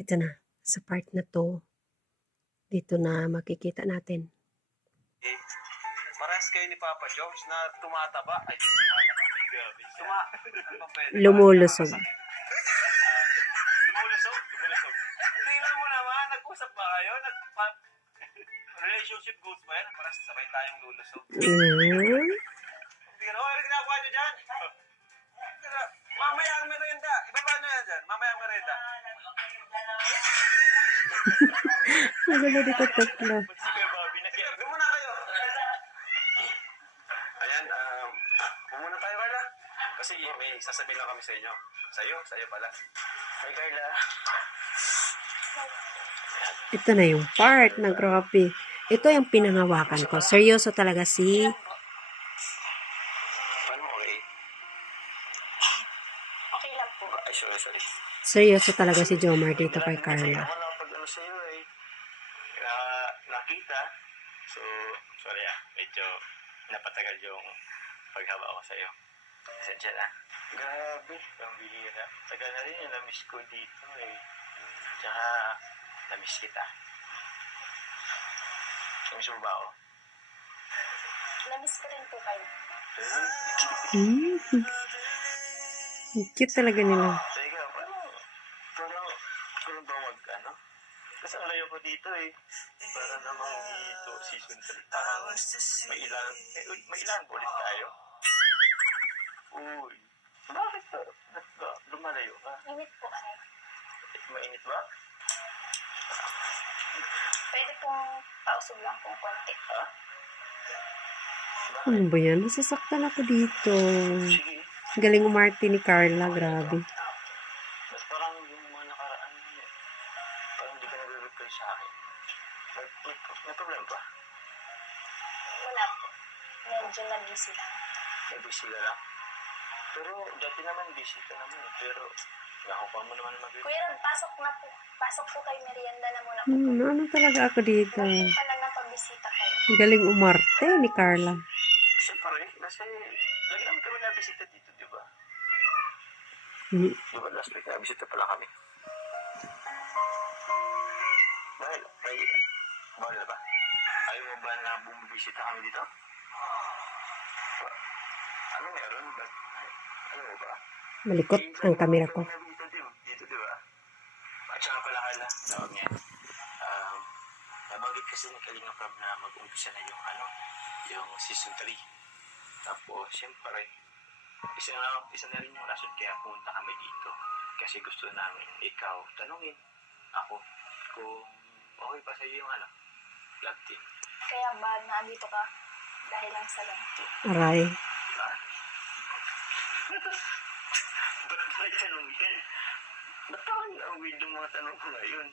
Ito na, sa part na to, dito na makikita natin. Parehas kayo ni Papa George na tumataba. Ay, Lumulusog. Lumulusog? Tingnan mo naman, nag-usap ba kayo? Relationship goals ba yan? Parang sabay tayong lulusog. Pero ano ginagawa nyo dyan? Mamaya ang merenda. Ibaba nyo yan dyan. Mamaya ang merenda. Maganda dito tatlo. Doon muna kayo. Ayan, muna tayo, Carla. Kasi may sasabihin lang kami sa inyo. Sa'yo pala. Hi, Carla. Ito na yung part na grabe. Ito yung pinangawakan ko. Seryoso talaga si... Paano okay? Okay lang po. Ay, sorry. Seryoso talaga si Jomar dito kay Carla. Ako lang pag sa'yo nakita. So, sorry medyo napatagal yung paghaba ko sa'yo. Pasensya na. Grabe, ang bihira. Tagal na rin yung na-miss ko dito Tsaka, na-miss kita. Na-miss mo ba ako? Na-miss ko rin po kayo. Cute talaga nila. Teka, parang ba Kasi ang layo ko dito Para namang dito, season 3. Parang may ilan ulit tayo. Uy, bakit ba? Lumalayo ka? Init po kayo. Mainit ba? Pwede pong pausog lang pong konti. Ha? Ano ba yan? Nasasaktan ako dito. Sige. Galing umarte ni Carla, grabe. Mas parang yung mga nakaraan parang hindi ka nag-reply sa akin. May problem ba? Wala po. Medyo na-busy lang. Busy ka lang? Pero dati naman busy ka naman Pero nakukuha mo naman mag-reply. Kuya, pasok na po. Pasok po kayo, merienda na muna po. Ano talaga ako dito? Huwag pa lang napabisita kayo. Galing umarte ni Carla. Siyempre, kasi lagi naman kami nabisita dito, di ba? Di ba last week nabisita pala kami? Bahal na ba? Ayaw mo ba na bumibisita kami dito? Ano meron? Ano mo ba? Malikot ang kamera ko. Dito, di ba? At saka pala, Carla, tawag niya. Nabanggit kasi ni Kalinga Prab na mag-umpisa na yung season 3. Tapos, siyempre, isa na rin yung rason kaya punta kami dito. Kasi gusto namin ikaw tanungin ako kung okay pa sa'yo yung love team. Kaya ba nandito ka dahil lang sa love team? Aray. Ha? Ba't may tanong yan? Ba't ang weird yung mga tanong ko ngayon?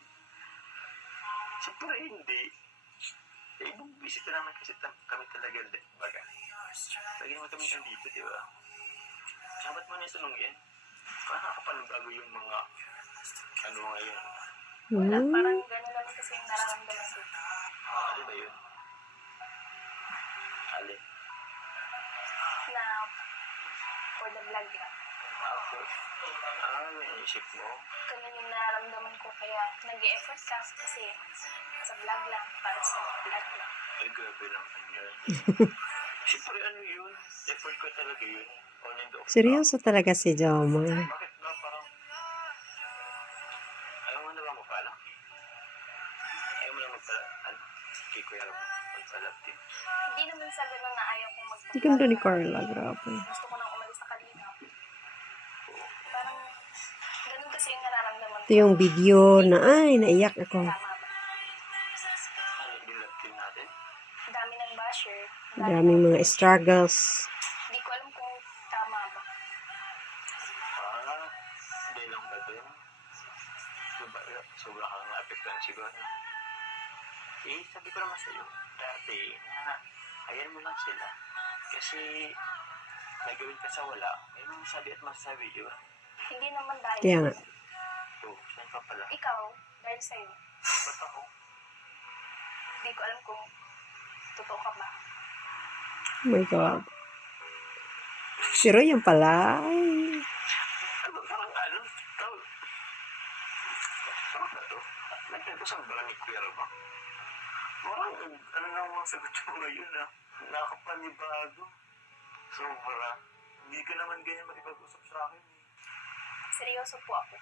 Siyempre hindi. Bisita naman kasi kami talaga, baga. Lagi naman kami nandito, di ba? Kaya ba't mo nasunong yan? Parang ako bago yung mga ngayon. Wala, parang gano'n lang kasi yung nararamdaman ko. Ano ba yun? Alin? Na for the vlog lang. Ako? May isip mo? Ganun yung nararamdaman ko kaya nag-e-effort ka kasi sa vlog lang, para sa vlog lang. Ay, grabe naman yan. Siyempre yun? Effort ko talaga yun. Seryoso talaga si Jomar. Bakit ba parang ayaw mo na ba magpala? Ayaw mo na magpala? Kay Kuya Rob, magpalab din. Hindi naman sa ganun na ayaw kong magpapalab. Ang ganda ni Carla, grabe. Gusto ko nang umalis sa Kalingap. Parang ganun kasi yung nararamdaman ko. Ito yung video na, naiyak ako. Tama ba? Yung love team natin? Dami ng basher. Daming mga struggles. Hindi ko alam kung tama ba. Hindi lang ba din? Sobrang kang apektuhan siguro. Sabi ko naman sa'yo, dati, na ayan mo lang sila. Kasi, nagawin ka sa wala, may masabi at masasabi, di ba? Hindi naman dahil. Kaya nga. Saan ka pala? Ikaw, dahil sa'yo. Ba't ako? Hindi ko alam kung totoo ka ba. Oh my God. Pero yung pala, Parang Ano ba to? Nagkakasang ba ni Kuya Rama? Parang, ano na mga sagot mo ngayon ah. Nakapanibago. Sobra. Hindi ka naman ganyan makipag-usap sa akin eh. Seryoso po ako.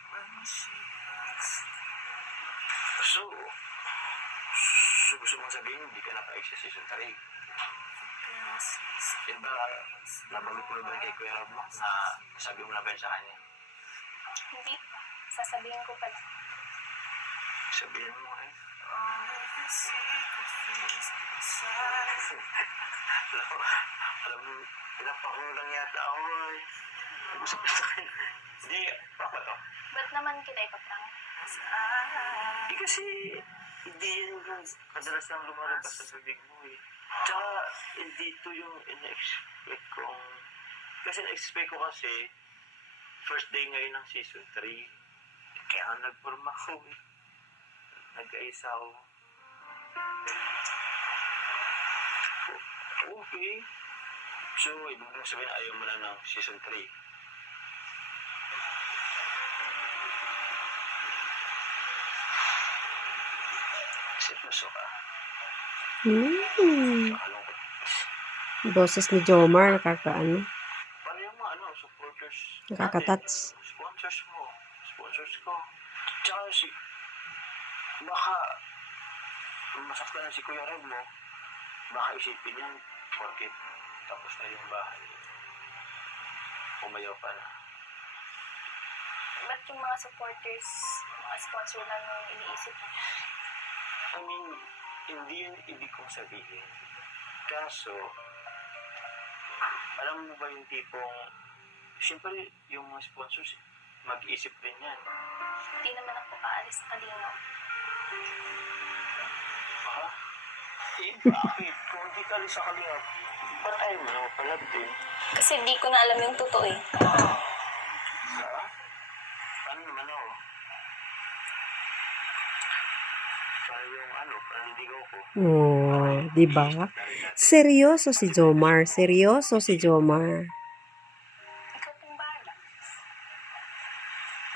So, gusto mong sabihin, hindi ka naka-ex sa season 3. Yan ba, nabanggit mo ba kay Kuya Rob mo na sabi mo na ba yun sa kanya? Hindi pa. Sasabihin ko pala. Sabihin mo eh. Alam mo, pinapakulo lang yata ako eh. Gusto ko sa akin. Hindi, bakit to? Ba't naman kita ipaprank? Kasi, hindi yan yung kadalas lang lumalabas sa bibig mo eh. Tsaka, hindi ito yung ina-expect kong... Kasi na-expect ko kasi, first day ngayon ng season 3, kaya nga nagporma ko eh. Nag-aisa ako. Okay. So, ibig mong sabihin ayaw mo na ng season 3. Seryoso ka? Nakalungkot. Boses ni Jomar, nakakaano. Paano yung mga supporters? Nakakatats. Sponsors mo. Sponsors ko. Tsaka baka masaktan na si Kuya Rob mo, baka isipin yan, porkit tapos na yung bahay. Umayaw pa na. Ba't yung mga supporters, mga sponsor lang yung iniisip mo? I mean, hindi yun ibig kong sabihin. Kaso, alam mo ba yung tipong, siyempre, yung mga sponsors, mag-iisip rin yan. Hindi naman ako aalis sa Kalinaw. Ha? Eh, bakit? Kung hindi ka rin sa Kalingap, ba't ayaw mo na pala din? Kasi di ko na alam yung totoo eh. Ha? Paano naman ako? Paano yung panliligaw ko? Oh, di ba? Seryoso si Jomar. Seryoso si Jomar. Ikaw pong bahala.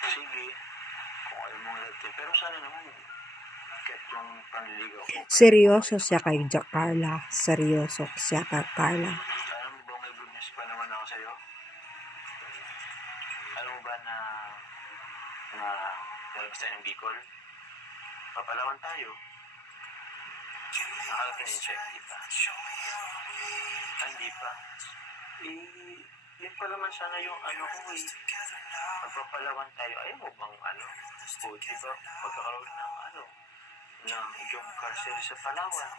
Sige, kung ayaw mo natin. Pero sana naman, kahit yung panliligaw ko. Seryoso siya kay Carla. Seryoso siya kay Carla. Alam mo ba may good news pa naman ako sa'yo? Alam mo ba na lalabas tayo ng Bicol? Papalawan tayo. Nakalatin yung check, di ba? Hindi pa. Yun pa naman sana yung ko eh. Magpapalawan tayo. Ayaw mo bang o di ba? Magkakaroon ng ng yung castle sa Palawan.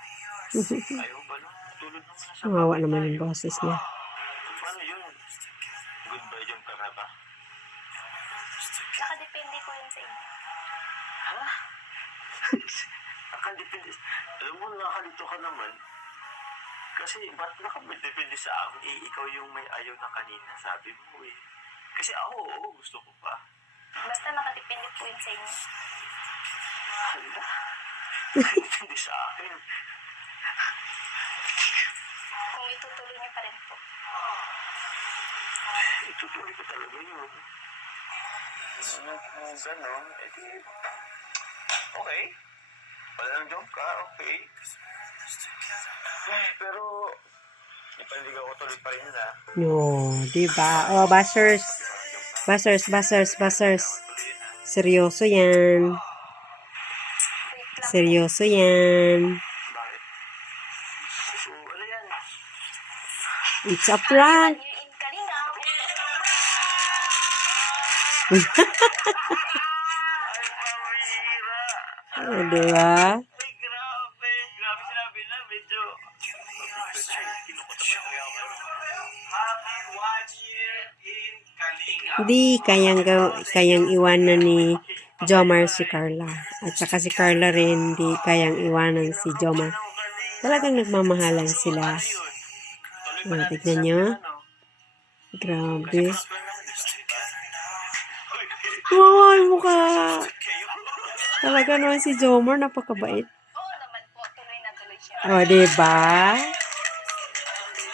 Ayaw ba no? Tulad naman na sa Mawawa naman yung boses niya. Paano yun? Goodbye jump ka na ba? Nakadepende ko yun sa inyo. Ha? Nakadepende. Alam mo, nakakalito ka naman. Kasi, ba't nakadepende sa akin? Eh, ikaw yung may ayaw na kanina, sabi mo eh. Kasi ako, oo, gusto ko pa. Basta nakadepende po yun sa inyo. Hala. Nakadepende sa akin. Kung itutuloy niyo pa rin po. Itutuloy ko talaga yun. Ganon, edi... Okay. Wala nang job ka, okay. Pero, ipanligaw ko tuloy pa rin yun ah. No, di ba? Oh, buzzers. Buzzers, buzzers, buzzers. Seryoso yan. Wait lang. Seryoso yan. Bakit? So, ano yan? It's a prank. You're in Kalinaw. Ay, pamira! Oh, di ba? Ay, grabe! Grabe sinabi na, medyo... Kinukuta pa talaga ako. Happy 1 year in Kalinga. Hindi kayang iwanan ni Jomar si Carla. At saka si Carla rin, hindi kayang iwanan si Jomar. Talagang nagmamahalan sila. Oh, tignan nyo. Grabe. Wow, ang mukha. Talaga naman si Jomar, napakabait. Oo naman po. Tuloy na tuloy siya. O, diba?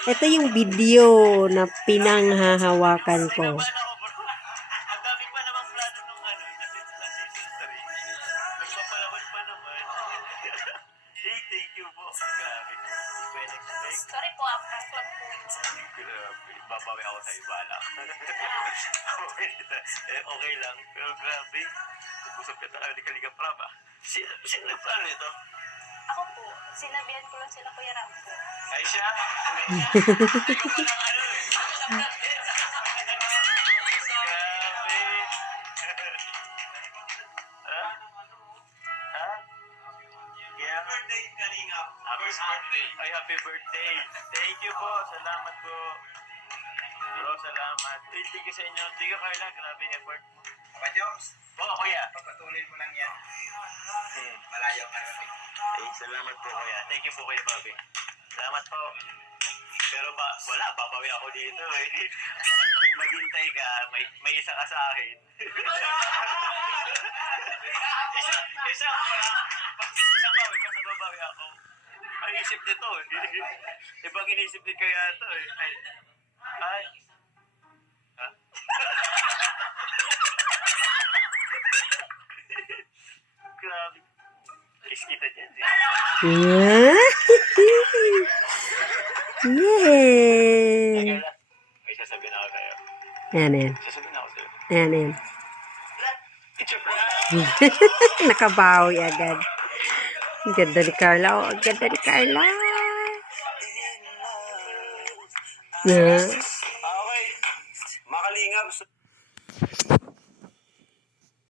Ito yung video na pinanghahawakan ko. Ang dami pa namang ang plano nung ano, na season 3. Nagpapalawal pa naman. Hey, thank you po. Grabe. Hindi ko in-expect. Sorry po, prank po yun. Grabe. Babawi ako sa iba lang. Okay lang. Pero grabe. Usap ka tayo ni Kalinga Prab ah. Sino nagplano ito? Ako po, sinabihan ko lang sila Kuya Ram po. Ay siya? Hindi ko palang ano eh. Grabe. Ha? Ha? Kaya birthday, Kalinga. Happy birthday. Ay, happy birthday. Thank you po. Salamat po. Bro, salamat. Thank you sa inyo. Thank you, Carla. Grabe effort mo. Papa Joms, Oo, kuya. pagpatuloy mo lang yan. Malayo ka rin. Ay, salamat po, kuya. Thank you po, kuya Bobby. Salamat po. Pero wala, babawi ako dito eh. Maghintay ka, may isa ka sa akin. isang bawi ka sa babawi ako. Ang isip nito eh. Ibang inisip ni kaya ito eh. Ay. Ha? Grabe. Kiss kita dyan eh. Yeah. Yay! Teka lang. May sasabihin ako sa'yo. Yan. Sasabihin ako sa'yo. Yan. It's your birthday. Nakabawi agad. Ang ganda ni Carla. Oh, ang ganda ni Carla. Yeah.